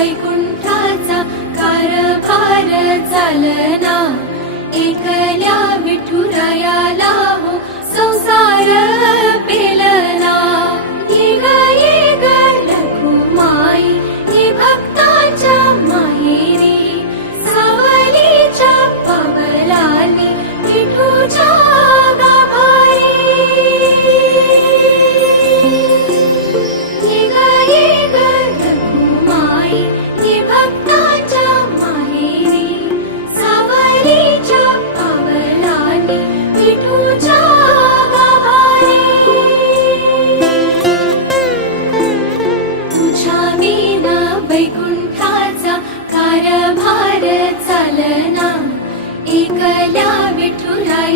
वैकुंठाचा कारभार चालना, एकल्या विठुरायाला हो संसार पेलना। ये ग रखुमाई ही भक्तांच्या माहेरी, सावलीच्या पावलांनी विठूच्या गाभारी। ये ग रखुमाई ही भक्तांच्या माहेरी, सावलीच्या पावलांनी विठूच्या गाभारी। तुझ्या विना वैकुंठाचा कारभार चालना, एकल्या विठुराया